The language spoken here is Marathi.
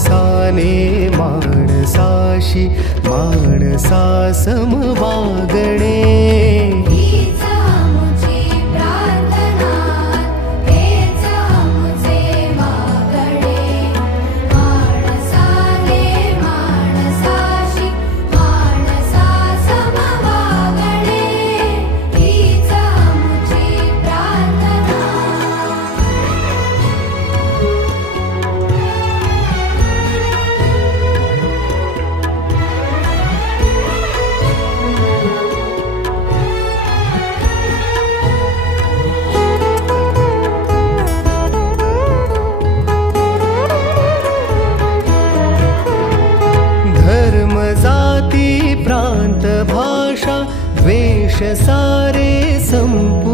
माणसाने माणसाशी माणसा सम वागणे. हीच आमुची प्रार्थना, हेच आमुचे मागणे. माणसाने माणसाशी माणसा सम वागणे. हीच आमुची प्रार्थना. धर्म जाती प्रांत भाषा द्वेष सारे संपू